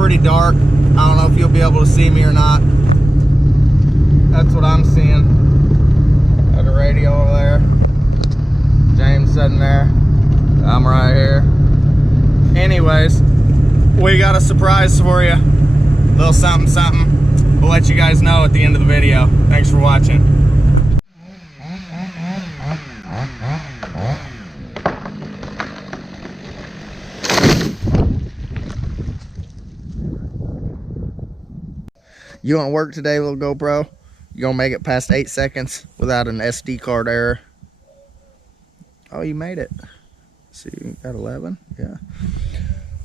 pretty dark. I don't know if you'll be able to see me or not. That's what I'm seeing. Got a radio over there. James sitting there. I'm right here. Anyways, we got a surprise for you. A little something, something. We'll let you guys know at the end of the video. Thanks for watching. You gonna work today, little GoPro? You gonna make it past 8 seconds without an SD card error? Oh, you made it. See, you got 11. Yeah.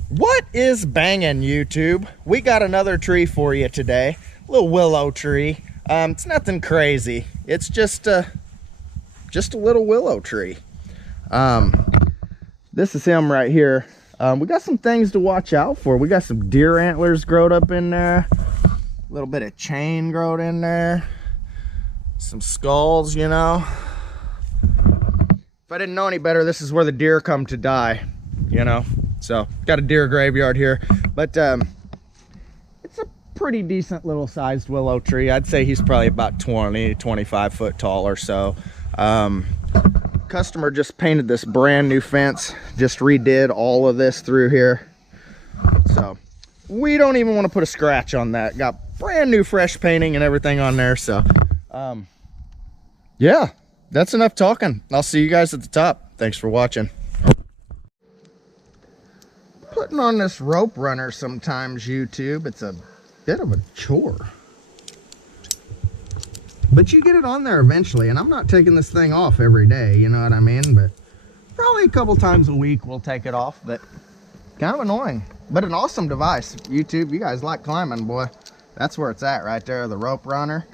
What is banging, YouTube? We got another tree for you today. A little willow tree. It's nothing crazy. It's just a little willow tree. This is him right here. We got some things to watch out for. We got some deer antlers growed up in there. A little bit of chain growed in there. Some skulls, you know. If I didn't know any better, this is where the deer come to die, you know. So got a deer graveyard here, but it's a pretty decent little sized willow tree. I'd say he's probably about 20-25 foot tall or so. Customer just painted this brand new fence, just redid all of this through here, so we don't even want to put a scratch on that. Got brand new fresh painting and everything on there. So yeah, that's enough talking. I'll see you guys at the top. Thanks for watching. Putting on this rope runner sometimes, YouTube, it's a bit of a chore, but you get it on there eventually. And I'm not taking this thing off every day, you know what I mean, but probably a couple times a week we'll take it off. But kind of annoying, but an awesome device. YouTube, you guys like climbing, boy, that's where it's at right there, the rope runner.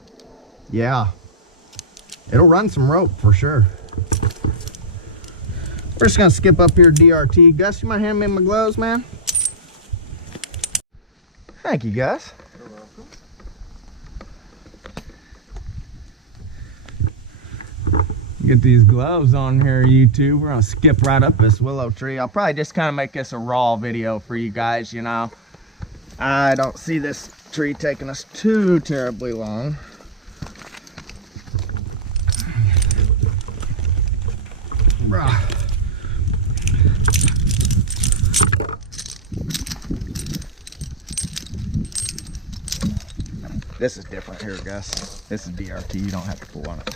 Yeah, it'll run some rope for sure. We're just gonna skip up here, DRT. Gus, you might hand me my gloves, man? Thank you, Gus. You're welcome. Get these gloves on here, YouTube. We're gonna skip right up this willow tree. I'll probably just kind of make this a raw video for you guys, you know. I don't see this tree taking us too terribly long. Bruh. This is different here, Gus. This is DRT. You don't have to pull on it.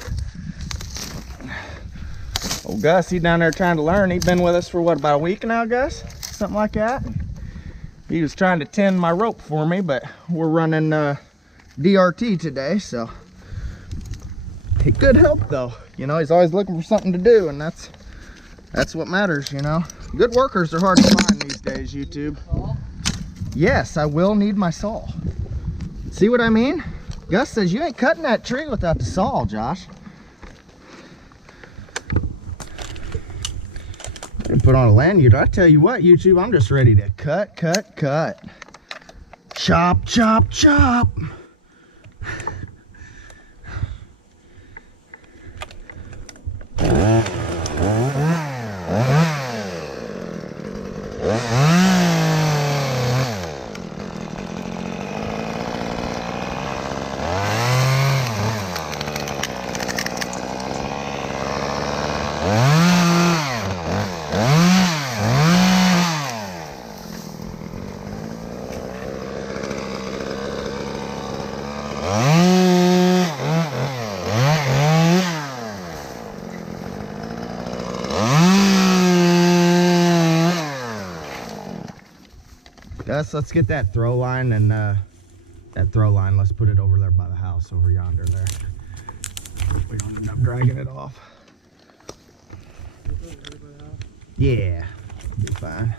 Old Gus, he's down there trying to learn. He's been with us for what, about a week now, Gus? Something like that. He was trying to tend my rope for me, but we're running DRT today, so he could help though. You know, he's always looking for something to do, and that's what matters, you know. Good workers are hard to find these days, YouTube. Yes, I will need my saw. See what I mean? Gus says you ain't cutting that tree without the saw, Josh. I didn't put on a lanyard. I tell you what, YouTube, I'm just ready to cut. Chop, chop, chop. Gus, let's get that throw line, and let's put it over there by the house, over yonder there. We don't end up dragging it off. Yeah, be fine.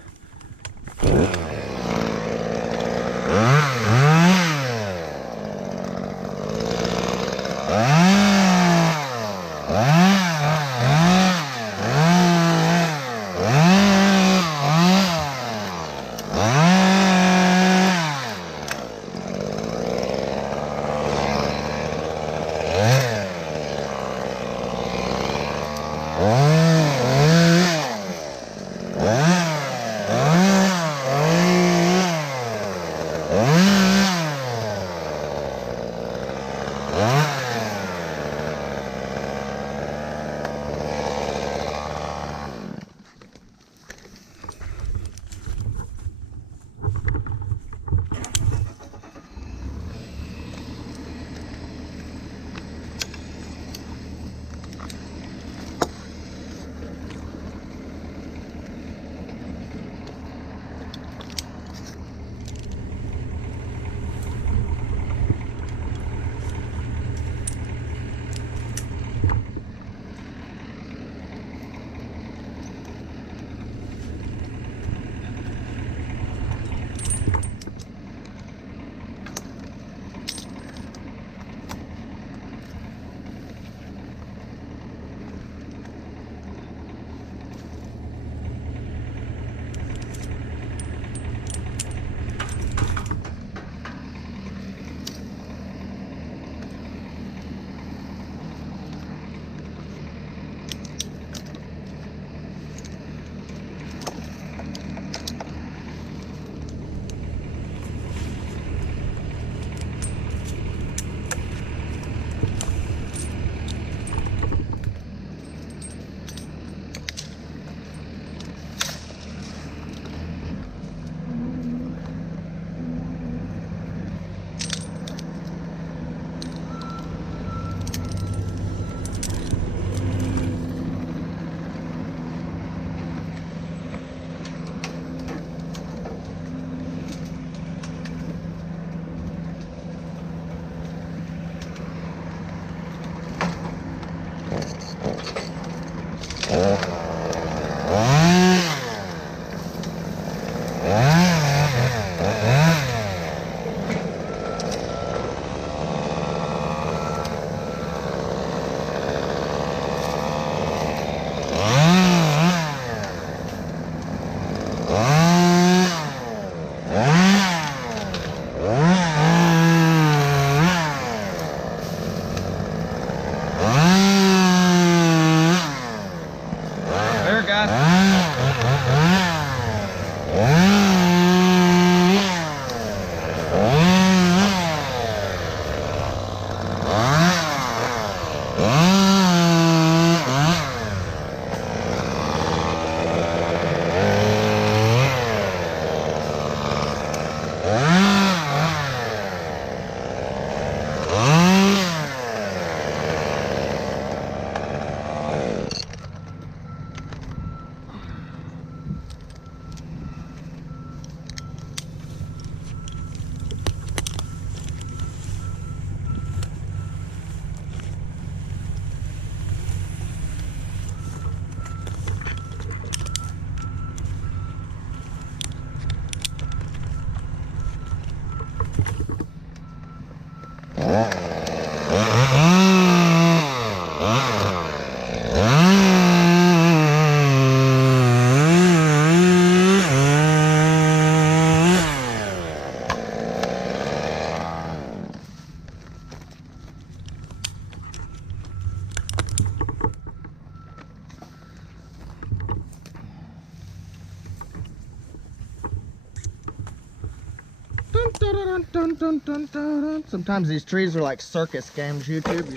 Sometimes these trees are like circus games, YouTube.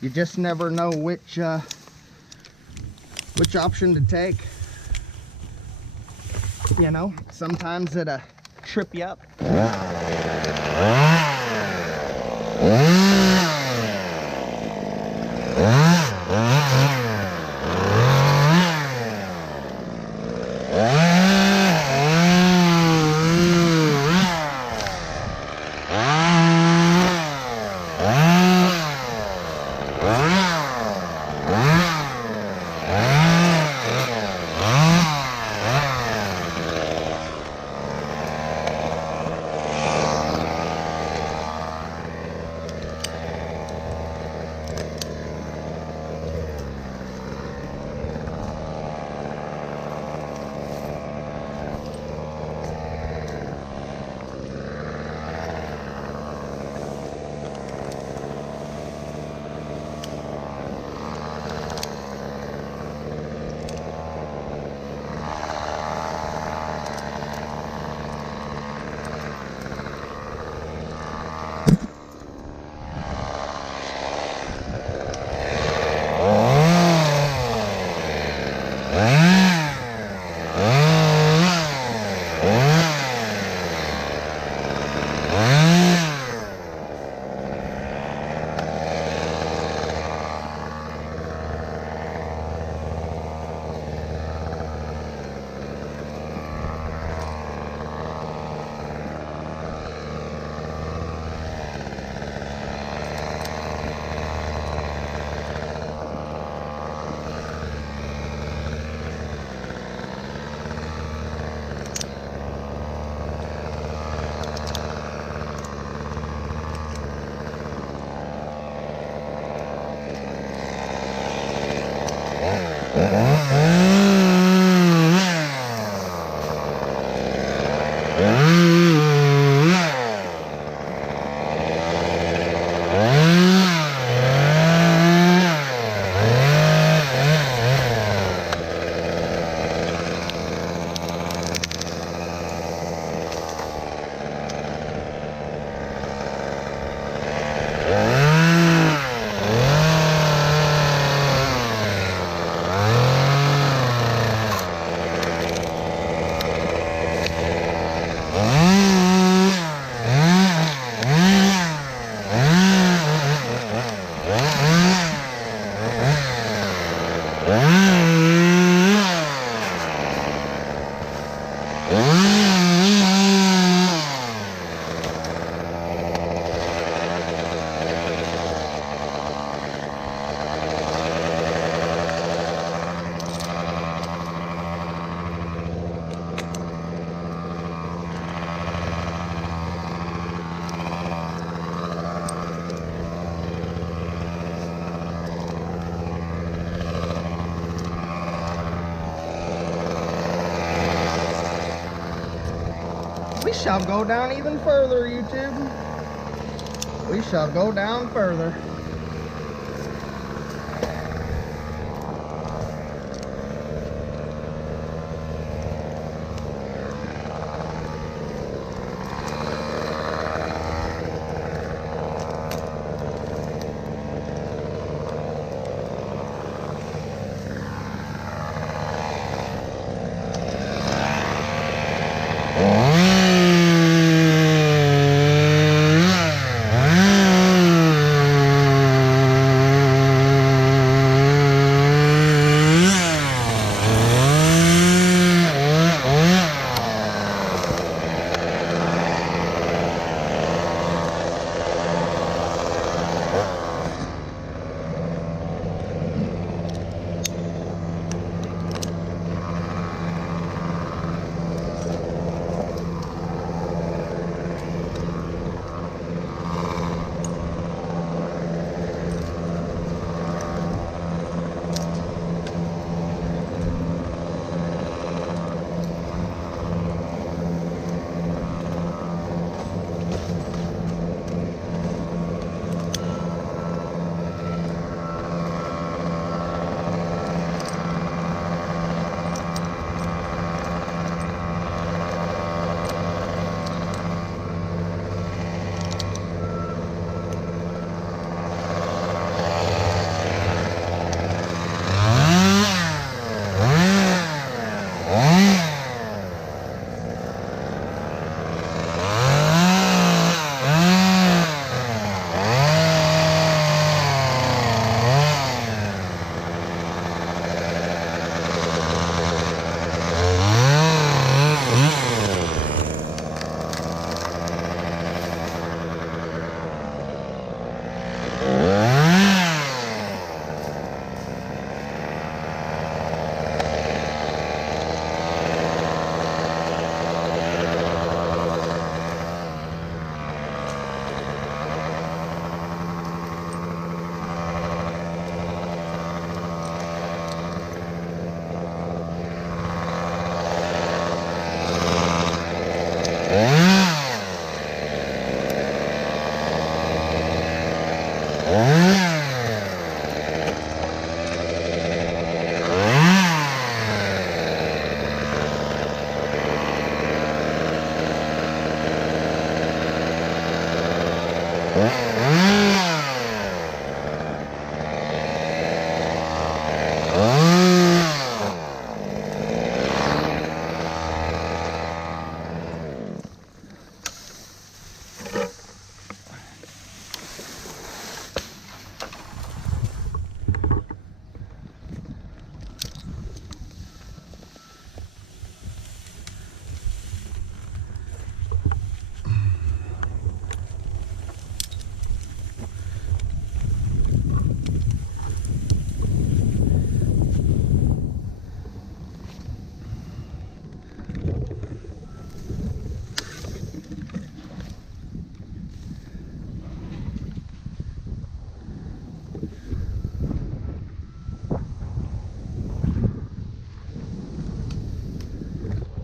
You just never know which option to take. You know, sometimes it'll trip you up. We shall go down even further, YouTube. We shall go down further.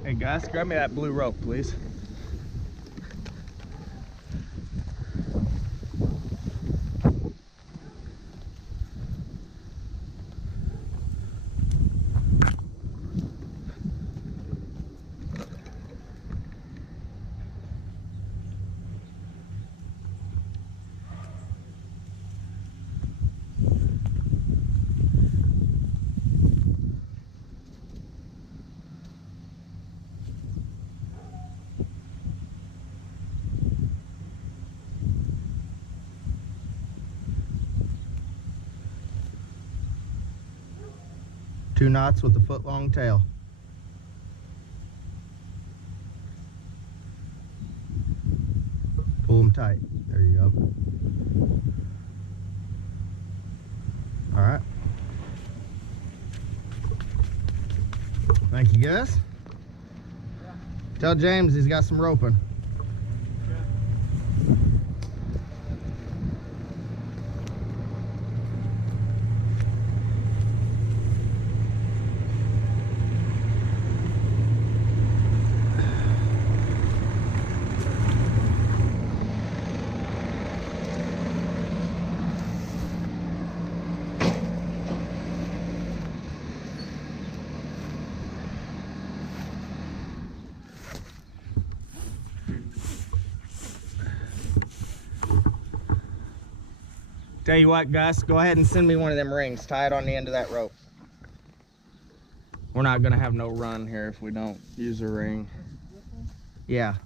Hey guys, grab me that blue rope, please. Two knots with a foot-long tail. Pull them tight. There you go. All right. Thank you, Gus. Tell James he's got some roping. Tell you what, Gus, go ahead and send me one of them rings. Tie it on the end of that rope. We're not gonna have no run here if we don't use a ring. Yeah.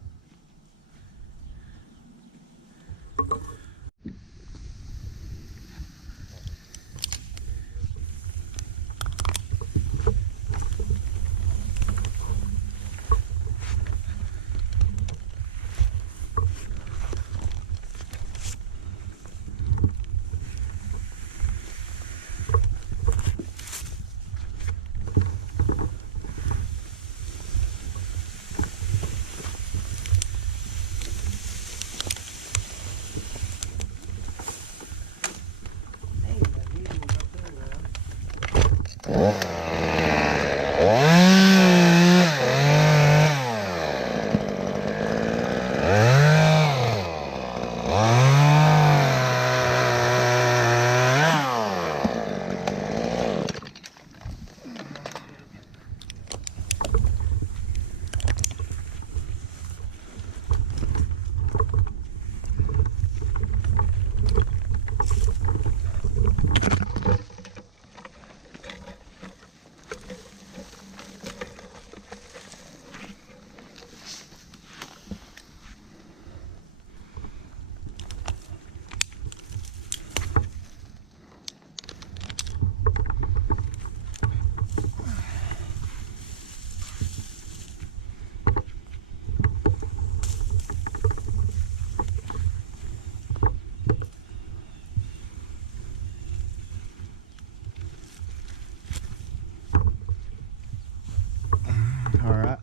All right.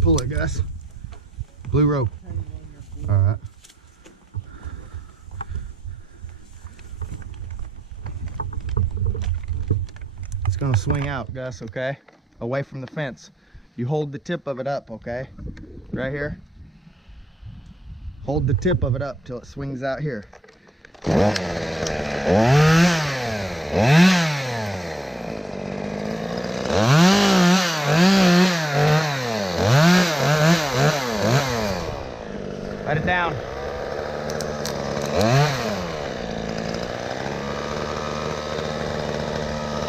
Pull it, Gus. Blue rope. All right. It's gonna swing out, Gus, okay? Away from the fence. You hold the tip of it up, okay? Right here. Hold the tip of it up till it swings out here.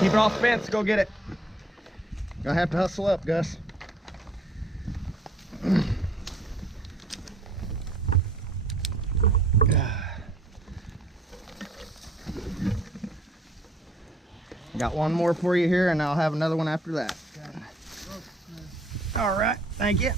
Keep it off the fence, go get it. Gonna have to hustle up, Gus. Got one more for you here, and I'll have another one after that. All right, thank you.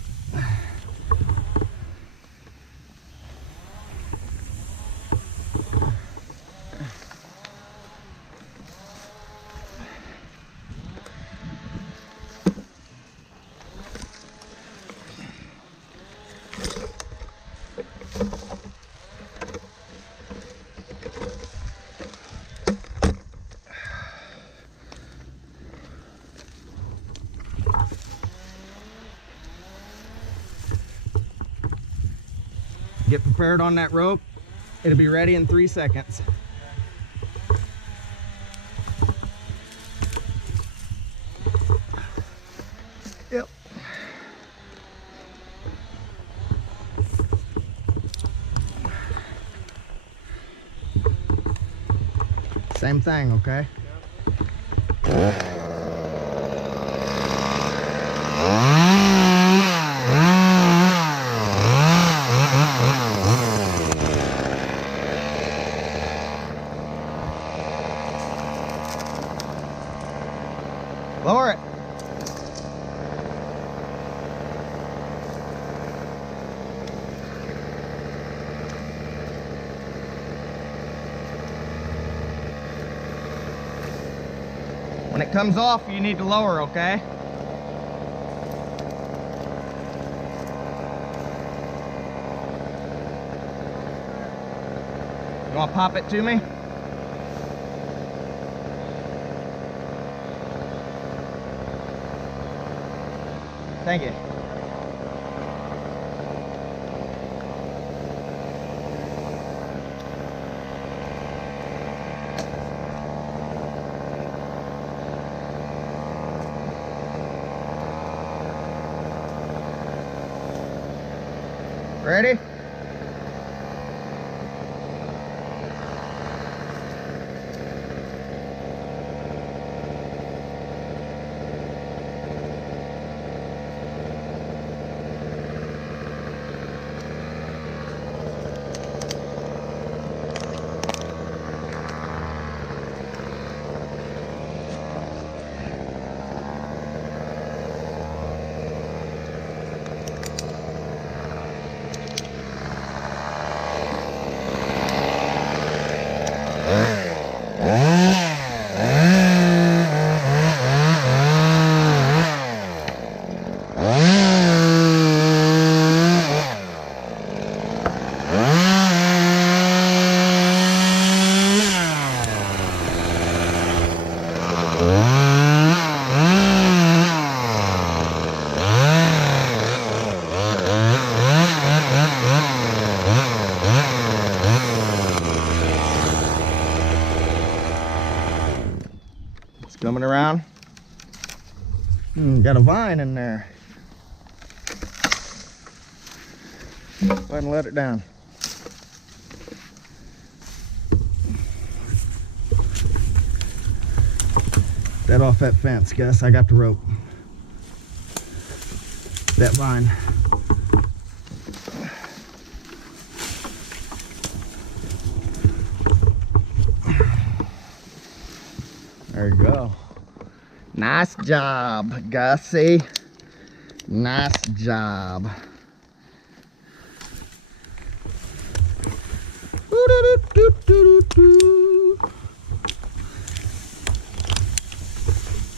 Get prepared on that rope. It'll be ready in 3 seconds. Yep. Same thing, okay? Yep. Lower it. When it comes off, you need to lower, okay? You want to pop it to me? Thank you. Ready? Coming around. Got a vine in there. Go ahead and let it down. That off that fence, Gus. I got the rope. That vine. There you go. Nice job, Gussie. Nice job.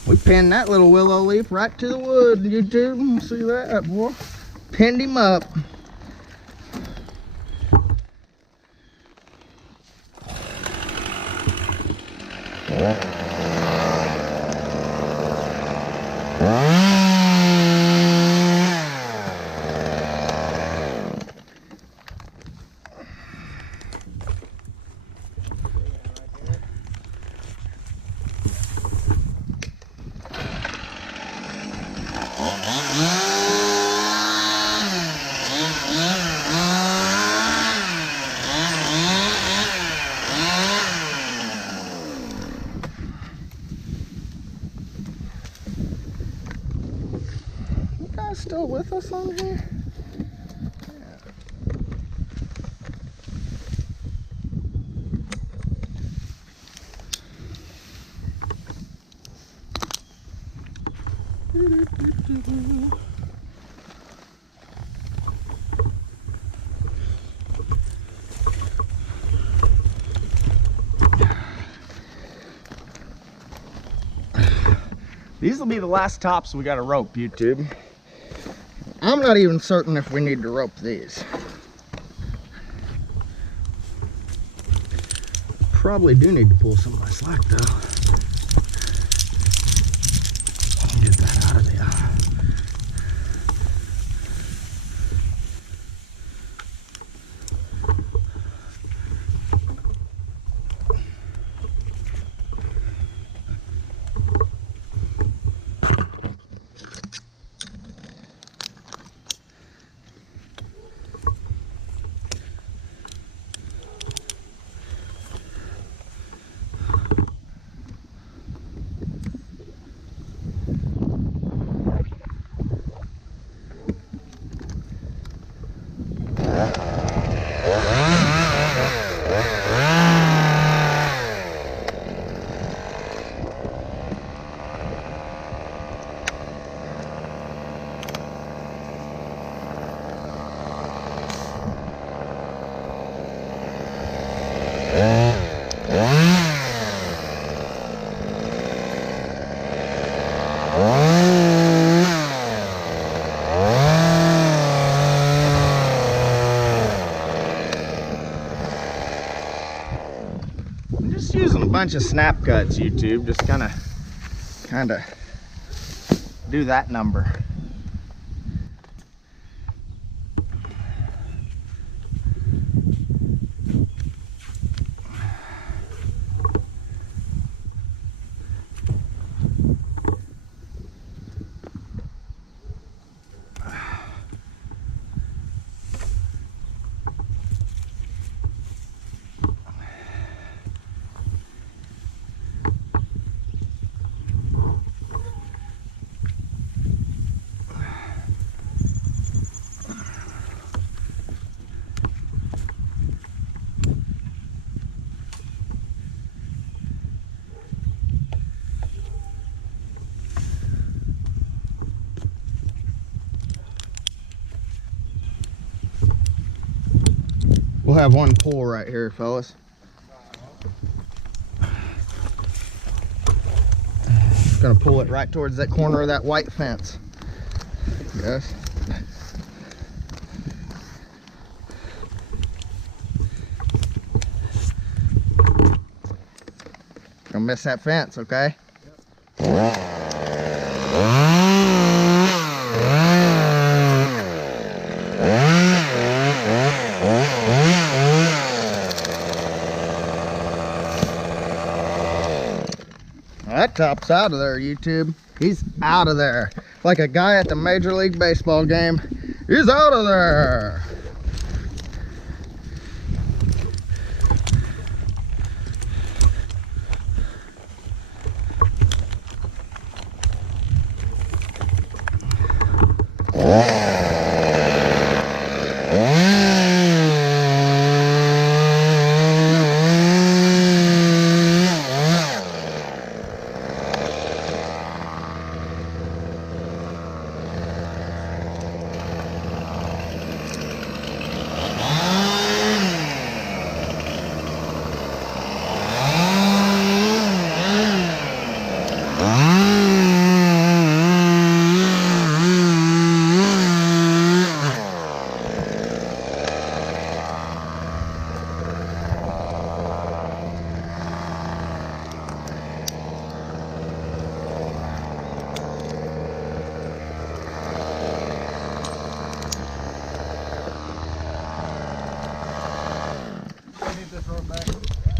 We pinned that little willow leaf right to the wood, YouTube. See that, boy? Pinned him up. Willow still with us on here? These will be the last tops we got to rope, YouTube. I'm not even certain if we need to rope these. Probably do need to pull some of my slack though. Get that out of the eye. I'm just using a bunch of snap cuts, YouTube, just kind of do that number. We'll have one pull right here, fellas. Gonna pull it right towards that corner of that white fence. Yes. Don't miss that fence, okay? Yep. That top's out of there, YouTube. He's out of there. Like a guy at the Major League Baseball game. He's out of there.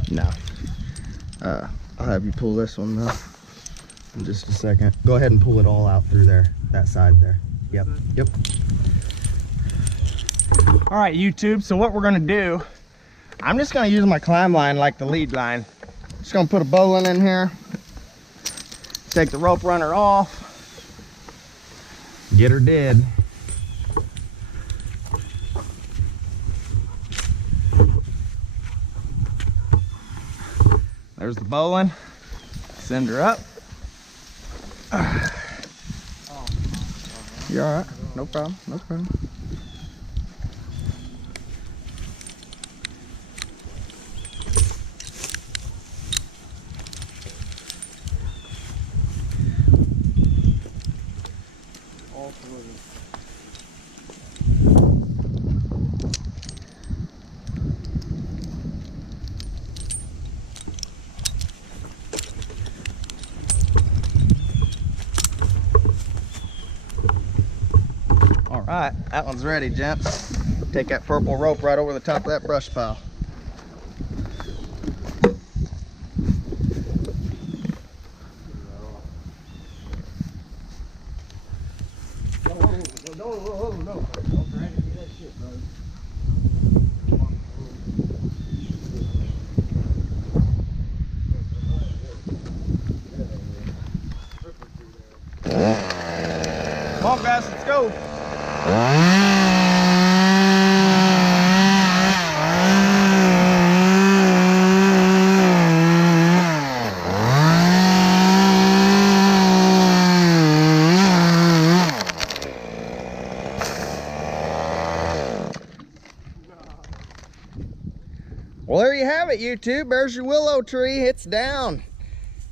No. I'll have you pull this one though in just a second. Go ahead and pull it all out through there, that side there. Yep, yep. All right, YouTube, so what we're gonna do, I'm just gonna use my climb line like the lead line. Just gonna put a bowline in here, take the rope runner off, Get her dead. There's the bowline. Send her up. You all right? No problem, no problem. All right, that one's ready, gents. Take that purple rope right over the top of that brush pile. Come on, guys, let's go. Well, there you have it, YouTube. There's your willow tree. It's down.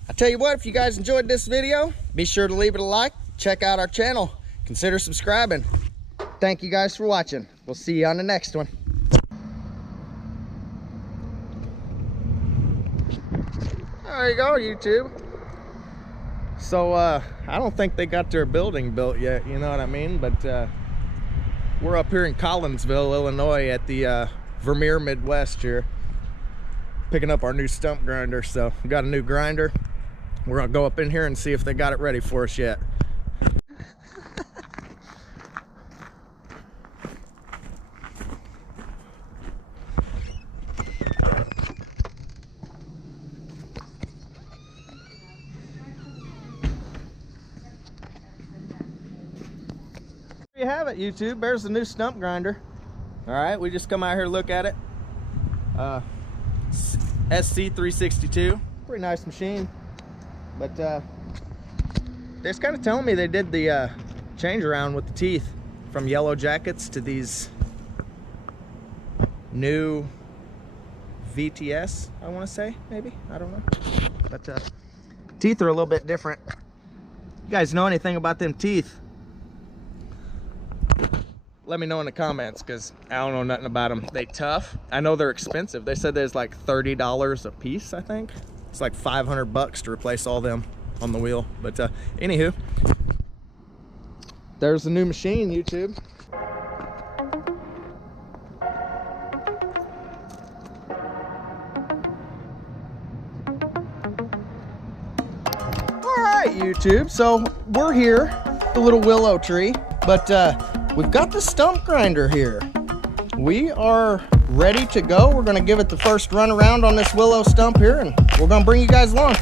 I tell you what, if you guys enjoyed this video, be sure to leave it a like. Check out our channel. Consider subscribing. Thank you guys for watching. We'll see you on the next one. There you go, YouTube. So, I don't think they got their building built yet, you know what I mean? But we're up here in Collinsville, Illinois at the Vermeer Midwest here, picking up our new stump grinder. So we got a new grinder. We're gonna go up in here and see if they got it ready for us yet. There you have it, YouTube. There's the new stump grinder. All right, we just come out here to look at it. SC362, pretty nice machine. But they're just kind of telling me they did the change around with the teeth from yellow jackets to these new VTS, I want to say, maybe, I don't know. But teeth are a little bit different. You guys know anything about them teeth? Let me know in the comments, because I don't know nothing about them. They tough. I know they're expensive. They said there's like $30 a piece, I think. It's like 500 bucks to replace all them on the wheel. But anywho, there's the new machine, YouTube. All right, YouTube. So we're here, the little willow tree, but we've got the stump grinder here. We are ready to go. We're gonna give it the first run around on this willow stump here, and we're gonna bring you guys along.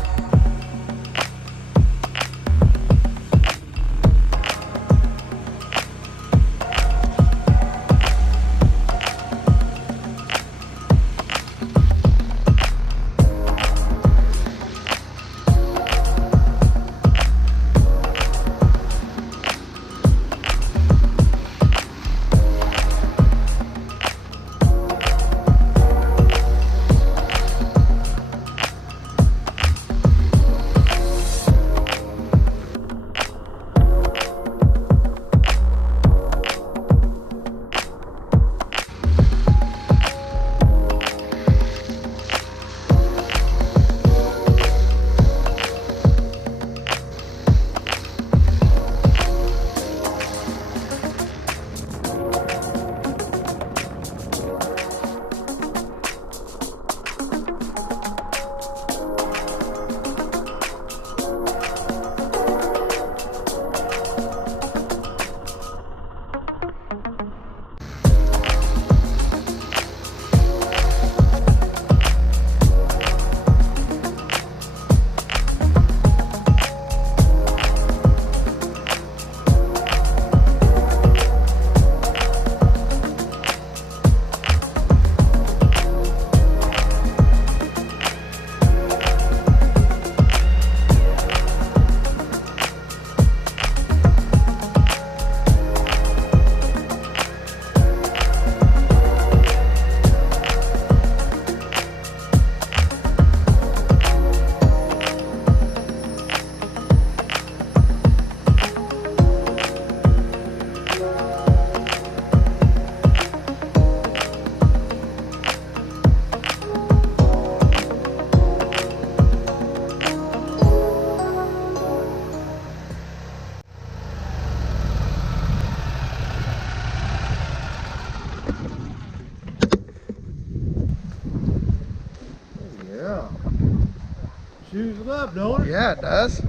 chews it up, don't it? Yeah, it does.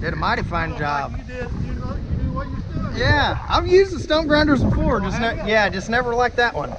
Did a mighty fine job. Like you knew what you're doing. Yeah, I've used the stump grinders before, just never like that one.